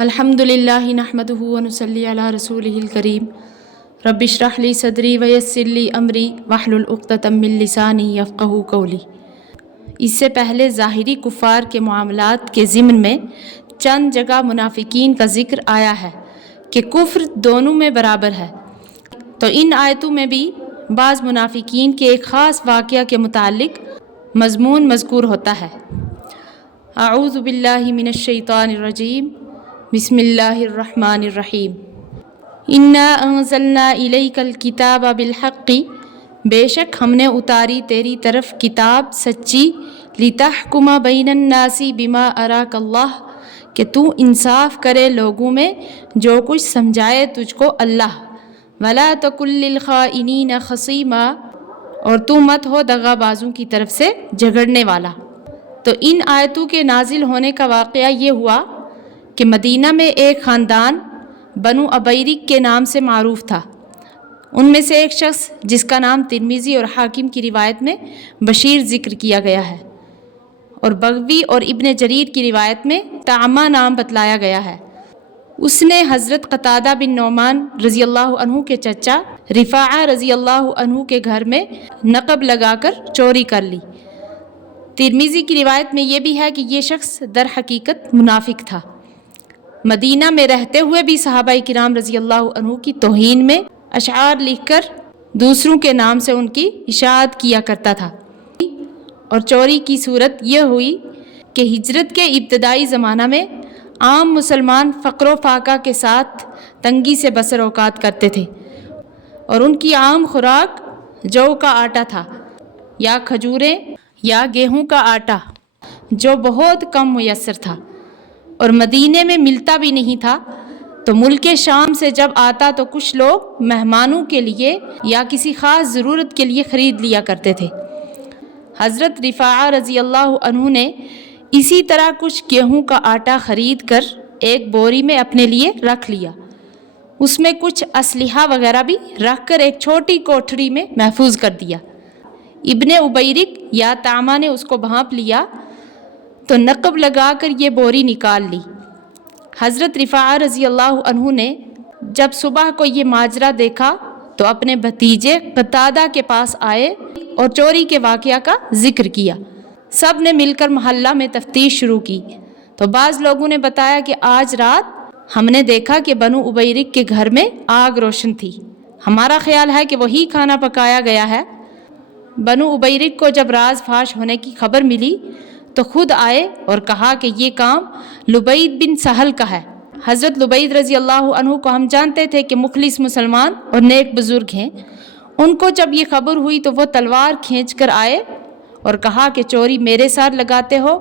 الحمدللہ نحمدہ ونصلی علی رسولہ الکریم رب اشرح لی صدری ویسر لی امری واحلل عقدۃ من لسانی یفقہوا قولی۔ اس سے پہلے ظاہری کفار کے معاملات کے ضمن میں چند جگہ منافقین کا ذکر آیا ہے کہ کفر دونوں میں برابر ہے، تو ان آیتوں میں بھی بعض منافقین کے ایک خاص واقعہ کے متعلق مضمون مذکور ہوتا ہے۔ اعوذ باللہ من الشیطان الرجیم، بسم اللہ الرحمن الرحیم۔ انا انزلنا الیک الکتاب بالحق، بے شک ہم نے اتاری تیری طرف کتاب سچی، لتحکم بین الناس بما اراک اللہ، کہ تو انصاف کرے لوگوں میں جو کچھ سمجھائے تجھ کو اللہ، ولا تکن للخائنین خصیما، اور تو مت ہو دغا بازوں کی طرف سے جھگڑنے والا۔ تو ان آیتوں کے نازل ہونے کا واقعہ یہ ہوا کہ مدینہ میں ایک خاندان بنو ابیرک کے نام سے معروف تھا۔ ان میں سے ایک شخص جس کا نام ترمذی اور حاکم کی روایت میں بشیر ذکر کیا گیا ہے، اور بغوی اور ابن جریر کی روایت میں طعمہ نام بتلایا گیا ہے، اس نے حضرت قتادہ بن نعمان رضی اللہ عنہ کے چچا رفاعہ رضی اللہ عنہ کے گھر میں نقب لگا کر چوری کر لی۔ ترمذی کی روایت میں یہ بھی ہے کہ یہ شخص در حقیقت منافق تھا، مدینہ میں رہتے ہوئے بھی صحابہ کرام رضی اللہ عنہ کی توہین میں اشعار لکھ کر دوسروں کے نام سے ان کی اشاعت کیا کرتا تھا۔ اور چوری کی صورت یہ ہوئی کہ ہجرت کے ابتدائی زمانہ میں عام مسلمان فقر و فاقہ کے ساتھ تنگی سے بسر اوقات کرتے تھے، اور ان کی عام خوراک جو کا آٹا تھا، یا کھجوریں یا گیہوں کا آٹا، جو بہت کم میسر تھا اور مدینے میں ملتا بھی نہیں تھا۔ تو ملک شام سے جب آتا تو کچھ لوگ مہمانوں کے لیے یا کسی خاص ضرورت کے لیے خرید لیا کرتے تھے۔ حضرت رفاعہ رضی اللہ عنہ نے اسی طرح کچھ گیہوں کا آٹا خرید کر ایک بوری میں اپنے لیے رکھ لیا، اس میں کچھ اسلحہ وغیرہ بھی رکھ کر ایک چھوٹی کوٹھری میں محفوظ کر دیا۔ ابن ابیرک یا طعمہ نے اس کو بھانپ لیا تو نقب لگا کر یہ بوری نکال لی۔ حضرت رفاعہ رضی اللہ عنہ نے جب صبح کو یہ ماجرا دیکھا تو اپنے بھتیجے قتادہ کے پاس آئے اور چوری کے واقعہ کا ذکر کیا۔ سب نے مل کر محلہ میں تفتیش شروع کی تو بعض لوگوں نے بتایا کہ آج رات ہم نے دیکھا کہ بنو ابیرک کے گھر میں آگ روشن تھی، ہمارا خیال ہے کہ وہی کھانا پکایا گیا ہے۔ بنو ابیرک کو جب راز فاش ہونے کی خبر ملی تو خود آئے اور کہا کہ یہ کام لبید بن سہل کا ہے۔ حضرت لبید رضی اللہ عنہ کو ہم جانتے تھے کہ مخلص مسلمان اور نیک بزرگ ہیں۔ ان کو جب یہ خبر ہوئی تو وہ تلوار کھینچ کر آئے اور کہا کہ چوری میرے ساتھ لگاتے ہو،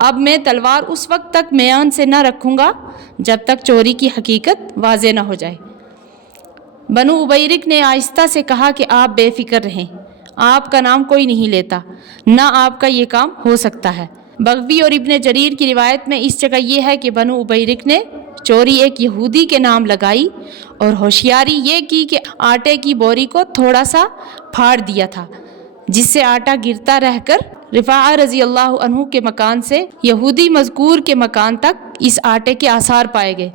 اب میں تلوار اس وقت تک میان سے نہ رکھوں گا جب تک چوری کی حقیقت واضح نہ ہو جائے۔ بنو ابیرک نے آہستہ سے کہا کہ آپ بے فکر رہیں، آپ کا نام کوئی نہیں لیتا، نہ آپ کا یہ کام ہو سکتا ہے۔ بغوی اور ابن جریر کی روایت میں اس جگہ یہ ہے کہ بنو ابیرک نے چوری ایک یہودی کے نام لگائی اور ہوشیاری یہ کی کہ آٹے کی بوری کو تھوڑا سا پھاڑ دیا تھا، جس سے آٹا گرتا رہ کر رفاعہ رضی اللہ عنہ کے مکان سے یہودی مذکور کے مکان تک اس آٹے کے آثار پائے گئے۔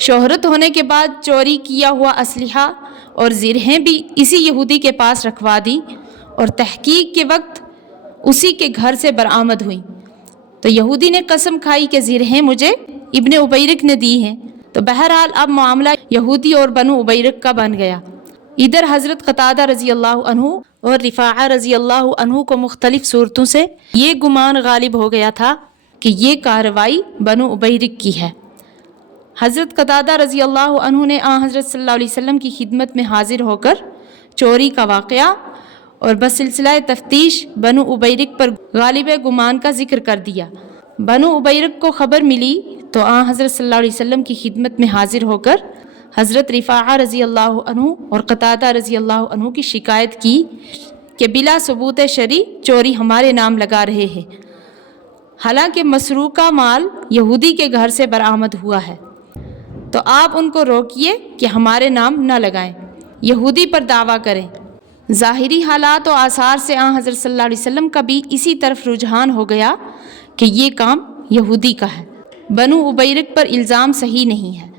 شہرت ہونے کے بعد چوری کیا ہوا اسلحہ اور زرہیں بھی اسی یہودی کے پاس رکھوا دی، اور تحقیق کے وقت اسی کے گھر سے برآمد ہوئیں۔ تو یہودی نے قسم کھائی کہ زرہیں مجھے ابن ابیرک نے دی ہیں۔ تو بہرحال اب معاملہ یہودی اور بنو ابیرک کا بن گیا۔ ادھر حضرت قتادہ رضی اللہ عنہ اور رفاعہ رضی اللہ عنہ کو مختلف صورتوں سے یہ گمان غالب ہو گیا تھا کہ یہ کارروائی بنو ابیرک کی ہے۔ حضرت قتادہ رضی اللہ عنہ نے حضرت صلی اللہ علیہ وسلم کی خدمت میں حاضر ہو کر چوری کا واقعہ اور بسلسلہ تفتیش بنو ابیرک پر غالب گمان کا ذکر کر دیا۔ بنو ابیرک کو خبر ملی تو حضرت صلی اللہ علیہ وسلم کی خدمت میں حاضر ہو کر حضرت رفاعہ رضی اللہ عنہ اور قتادہ رضی اللہ عنہ کی شکایت کی کہ بلا ثبوت شرعی چوری ہمارے نام لگا رہے ہیں، حالانکہ مسروقہ مال یہودی کے گھر سے برآمد ہوا ہے، تو آپ ان کو روکیے کہ ہمارے نام نہ لگائیں، یہودی پر دعویٰ کریں۔ ظاہری حالات و آثار سے حضرت صلی اللہ علیہ وسلم کا بھی اسی طرف رجحان ہو گیا کہ یہ کام یہودی کا ہے۔ بنو ابیرق پر الزام صحیح نہیں ہے،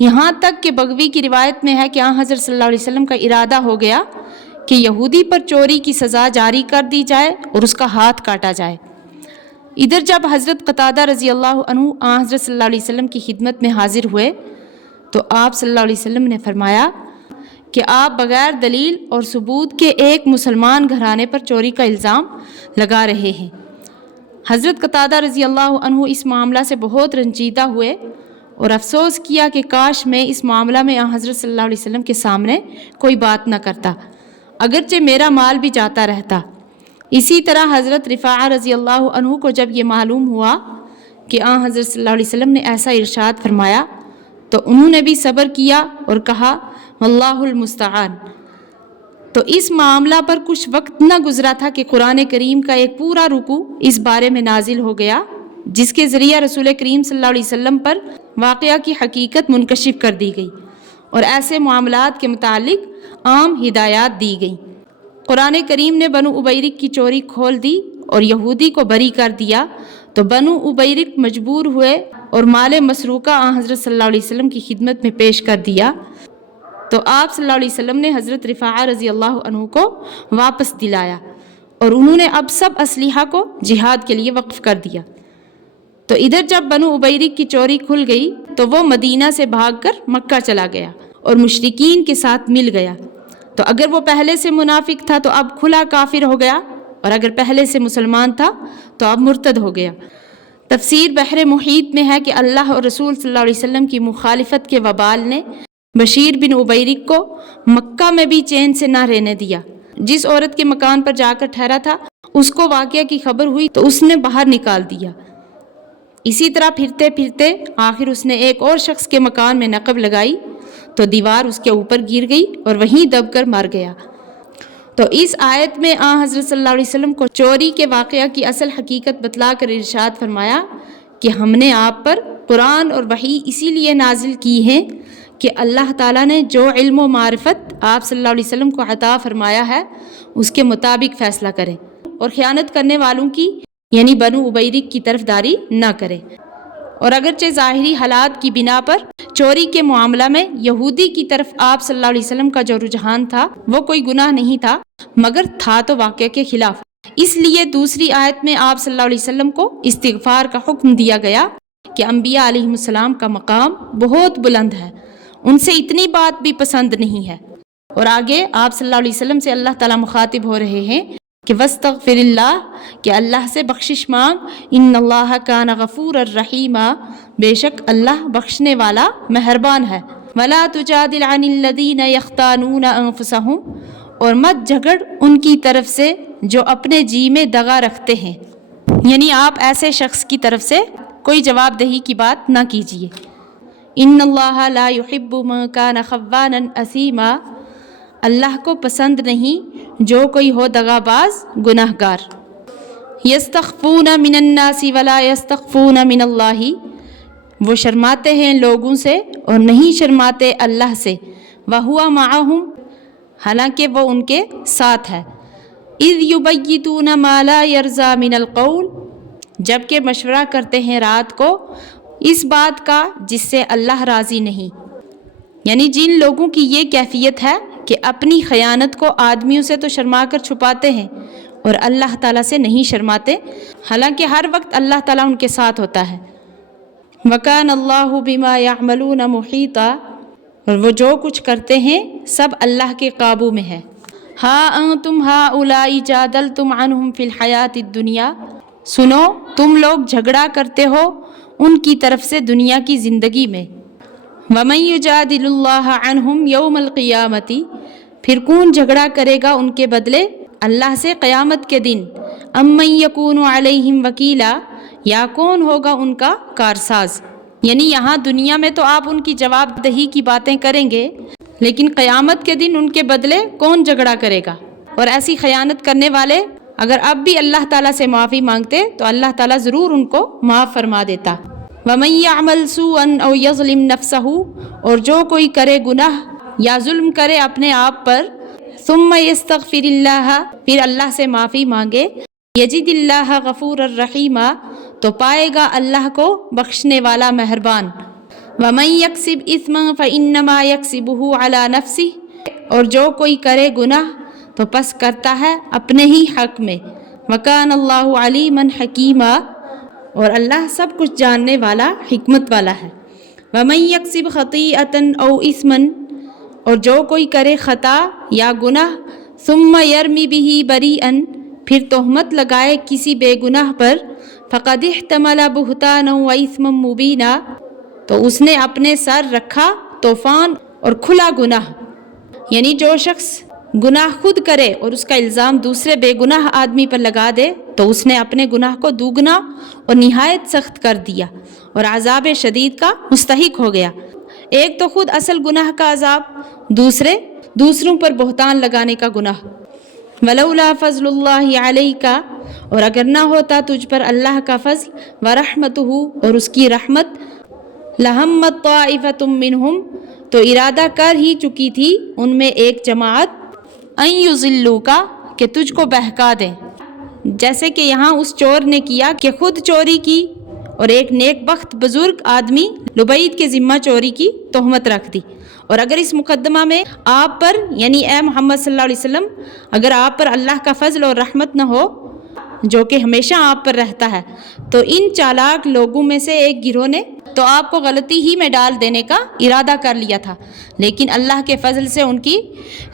یہاں تک کہ بغوی کی روایت میں ہے کہ حضرت صلی اللہ علیہ وسلم کا ارادہ ہو گیا کہ یہودی پر چوری کی سزا جاری کر دی جائے اور اس کا ہاتھ کاٹا جائے۔ ادھر جب حضرت قتادہ رضی اللہ عنہ حضرت صلی اللہ علیہ وسلم کی خدمت میں حاضر ہوئے تو آپ صلی اللہ علیہ وسلم نے فرمایا کہ آپ بغیر دلیل اور ثبوت کے ایک مسلمان گھرانے پر چوری کا الزام لگا رہے ہیں۔ حضرت قتادہ رضی اللہ عنہ اس معاملہ سے بہت رنجیدہ ہوئے اور افسوس کیا کہ کاش میں اس معاملہ میں حضرت صلی اللہ علیہ وسلم کے سامنے کوئی بات نہ کرتا، اگرچہ میرا مال بھی جاتا رہتا۔ اسی طرح حضرت رفاعہ رضی اللہ عنہ کو جب یہ معلوم ہوا کہ حضرت صلی اللہ علیہ وسلم نے ایسا ارشاد فرمایا تو انہوں نے بھی صبر کیا اور کہا واللہ المستعان۔ تو اس معاملہ پر کچھ وقت نہ گزرا تھا کہ قرآن کریم کا ایک پورا رکوع اس بارے میں نازل ہو گیا، جس کے ذریعہ رسول کریم صلی اللہ علیہ وسلم پر واقعہ کی حقیقت منکشف کر دی گئی اور ایسے معاملات کے متعلق عام ہدایات دی گئیں۔ قرآن کریم نے بنو ابیرق کی چوری کھول دی اور یہودی کو بری کر دیا، تو بنو ابیرق مجبور ہوئے اور مال مسروقہ حضرت صلی اللہ علیہ وسلم کی خدمت میں پیش کر دیا، تو آپ صلی اللہ علیہ وسلم نے حضرت رفاعہ رضی اللہ عنہ کو واپس دلایا اور انہوں نے اب سب اسلحہ کو جہاد کے لیے وقف کر دیا۔ تو ادھر جب بنو ابیرق کی چوری کھل گئی تو وہ مدینہ سے بھاگ کر مکہ چلا گیا اور مشرکین کے ساتھ مل گیا۔ تو اگر وہ پہلے سے منافق تھا تو اب کھلا کافر ہو گیا، اور اگر پہلے سے مسلمان تھا تو اب مرتد ہو گیا۔ تفسیر بحر محیط میں ہے کہ اللہ اور رسول صلی اللہ علیہ وسلم کی مخالفت کے وبال نے بشیر بن ابیرق کو مکہ میں بھی چین سے نہ رہنے دیا۔ جس عورت کے مکان پر جا کر ٹھہرا تھا اس کو واقعہ کی خبر ہوئی تو اس نے باہر نکال دیا۔ اسی طرح پھرتے پھرتے آخر اس نے ایک اور شخص کے مکان میں نقب لگائی تو دیوار اس کے اوپر گر گئی اور وہیں دب کر مر گیا۔ تو اس آیت میں حضرت صلی اللہ علیہ وسلم کو چوری کے واقعہ کی اصل حقیقت بتلا کر ارشاد فرمایا کہ ہم نے آپ پر قرآن اور وحی اسی لیے نازل کی ہے کہ اللہ تعالیٰ نے جو علم و معرفت آپ صلی اللہ علیہ وسلم کو عطا فرمایا ہے اس کے مطابق فیصلہ کریں اور خیانت کرنے والوں کی یعنی بنو ابیرق کی طرفداری نہ کریں۔ اور اگرچہ ظاہری حالات کی بنا پر چوری کے معاملہ میں یہودی کی طرف آپ صلی اللہ علیہ وسلم کا جو رجحان تھا وہ کوئی گناہ نہیں تھا، مگر تھا تو واقعہ کے خلاف، اس لیے دوسری آیت میں آپ صلی اللہ علیہ وسلم کو استغفار کا حکم دیا گیا کہ انبیاء علیہ السلام کا مقام بہت بلند ہے، ان سے اتنی بات بھی پسند نہیں ہے۔ اور آگے آپ صلی اللہ علیہ وسلم سے اللہ تعالیٰ مخاطب ہو رہے ہیں کہ وَاسْتَغْفِرِ اللَّهِ، کہ اللہ سے بخشش مانگ، ان اللہ کان غفور الرحیم، بے شک اللہ بخشنے والا مہربان ہے۔ وَلَا تُجَادِلْ عَنِ الَّذِينَ يَخْتَانُونَ أَنفُسَهُمْ، اور مت جھگڑ ان کی طرف سے جو اپنے جی میں دغا رکھتے ہیں، یعنی آپ ایسے شخص کی طرف سے کوئی جواب دہی کی بات نہ کیجیے۔ ان اللہ لا يحب من کان خوانا اثیما، اللہ کو پسند نہیں جو کوئی ہو دغا باز گناہ گار۔ یستخفون من الناس ولا یستخفون من اللہ، وہ شرماتے ہیں لوگوں سے اور نہیں شرماتے اللہ سے، وہو معہم، حالانکہ وہ ان کے ساتھ ہے، اذ یبیتون ما لا یرضی من القول، جبکہ مشورہ کرتے ہیں رات کو اس بات کا جس سے اللہ راضی نہیں۔ یعنی جن لوگوں کی یہ کیفیت ہے کہ اپنی خیانت کو آدمیوں سے تو شرما کر چھپاتے ہیں اور اللہ تعالیٰ سے نہیں شرماتے، حالانکہ ہر وقت اللہ تعالیٰ ان کے ساتھ ہوتا ہے۔ وَكَانَ اللَّهُ بِمَا يَعْمَلُونَ مُحِيطًا، اور وہ جو کچھ کرتے ہیں سب اللہ کے قابو میں ہے۔ ہَا أَنْتُمْ هَؤُلَاءِ جَادَلْتُمْ عَنْهُمْ فِي الْحَيَاةِ الدُّنْيَا، سنو تم لوگ جھگڑا کرتے ہو ان کی طرف سے دنیا کی زندگی میں۔ وَمَن يُجَادِلُ اللَّهَ عَنْهُمْ يَوْمَ الْقِيَامَةِ، پھر کون جھگڑا کرے گا ان کے بدلے اللہ سے قیامت کے دن۔ أَمَّن يَكُونُ عَلَيْهِمْ وَكِيلًا، یا کون ہوگا ان کا کارساز۔ یعنی یہاں دنیا میں تو آپ ان کی جواب دہی کی باتیں کریں گے، لیکن قیامت کے دن ان کے بدلے کون جھگڑا کرے گا؟ اور ایسی خیانت کرنے والے اگر اب بھی اللہ تعالیٰ سے معافی مانگتے تو اللہ تعالیٰ ضرور ان کو معاف فرما دیتا۔ وَمَن يَعْمَلْ سُوءًا أَوْ يَظْلِمْ نَفْسَهُ، اور جو کوئی کرے گناہ یا ظلم کرے اپنے آپ پر، ثُمَّ يَسْتَغْفِرِ اللَّهَ، پھر اللہ سے معافی مانگے، يَجِدِ اللَّهَ غَفُورًا رَحِيمًا، تو پائے گا اللہ کو بخشنے والا مہربان۔ وَمَن يَكْسِبْ إِثْمًا فَإِنَّمَا يَكْسِبُهُ عَلَى نَفْسِهِ، اور جو کوئی کرے گناہ تو پس کرتا ہے اپنے ہی حق میں۔ وَكَانَ اللَّهُ عَلِيمًا حَكِيمًا، اور اللہ سب کچھ جاننے والا حکمت والا ہے۔ وَمَن يَكْسِبْ خَطِيئَةً أَوْ إِثْمًا، اور جو کوئی کرے خطا یا گناہ، ثُمَّ يَرْمِ بِهِ بَرِيئًا، پھر تہمت لگائے کسی بے گناہ پر، فَقَدِ احْتَمَلَ بُهْتَانًا وَإِثْمًا مُبِينًا، تو اس نے اپنے سر رکھا طوفان اور کھلا گناہ۔ یعنی جو شخص گناہ خود کرے اور اس کا الزام دوسرے بے گناہ آدمی پر لگا دے تو اس نے اپنے گناہ کو دوگنا اور نہایت سخت کر دیا اور عذاب شدید کا مستحق ہو گیا۔ ایک تو خود اصل گناہ کا عذاب، دوسروں پر بہتان لگانے کا گناہ۔ وَلَوْلَا فَضْلُ اللَّهِ عَلَيْكَ، اور اگر نہ ہوتا تجھ پر اللہ کا فضل، وَرَحْمَتُهُ، اور اس کی رحمت، لَهَمَّتْ طَائِفَةٌ مِّنْهُمْ، تو ارادہ کر ہی چکی تھی ان میں ایک جماعت، أَن يُضِلُّوكَ، کہ تجھ کو بہکا دیں، جیسے کہ یہاں اس چور نے کیا کہ خود چوری کی اور ایک نیک بخت بزرگ آدمی لبید کے ذمہ چوری کی تہمت رکھ دی۔ اور اگر اس مقدمہ میں آپ پر، یعنی اے محمد صلی اللہ علیہ وسلم، اگر آپ پر اللہ کا فضل اور رحمت نہ ہو جو کہ ہمیشہ آپ پر رہتا ہے، تو ان چالاک لوگوں میں سے ایک گروہ نے تو آپ کو غلطی ہی میں ڈال دینے کا ارادہ کر لیا تھا، لیکن اللہ کے فضل سے ان کی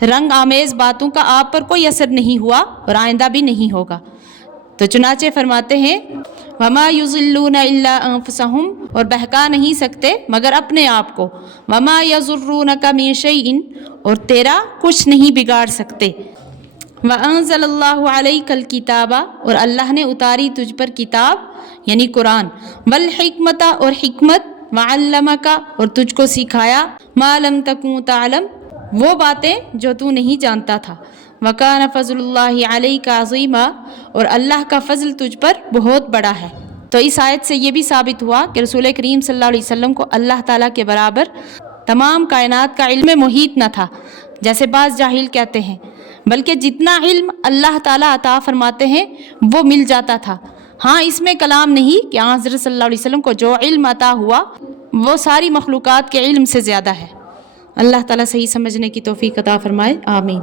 رنگ آمیز باتوں کا آپ پر کوئی اثر نہیں ہوا اور آئندہ بھی نہیں ہوگا۔ تو چنانچہ فرماتے ہیں وَمَا يُضِلُّونَ إِلَّا أَنفُسَهُمْ، اور بہکا نہیں سکتے مگر اپنے آپ کو، وَمَا يَضُرُّونَكَ مِن شَيْءٍ، اور تیرا کچھ نہیں بگاڑ سکتے۔ وَأَنزَلَ اللَّهُ عَلَيْكَ الْكِتَابَ، اور اللہ نے اتاری تجھ پر کتاب یعنی قرآن، وَالْحِکْمَةَ، اور حکمت، وَعَلَّمَكَ، اور تجھ کو سکھایا، مَا لَمْ تَكُن تَعْلَمْ، وہ باتیں جو تو نہیں جانتا تھا۔ وَكَانَ فَضْلُ اللَّهِ عَلَيْكَ عَظِيمًا، اور اللہ کا فضل تجھ پر بہت بڑا ہے۔ تو اس آیت سے یہ بھی ثابت ہوا کہ رسول کریم صلی اللہ علیہ وسلم کو اللہ تعالیٰ کے برابر تمام کائنات کا علم محیط نہ تھا جیسے بعض جاہل کہتے ہیں، بلکہ جتنا علم اللہ تعالیٰ عطا فرماتے ہیں وہ مل جاتا تھا۔ ہاں اس میں کلام نہیں کہ حضرت صلی اللہ علیہ وسلم کو جو علم عطا ہوا وہ ساری مخلوقات کے علم سے زیادہ ہے۔ اللہ تعالیٰ صحیح سمجھنے کی توفیق عطا فرمائے، آمین۔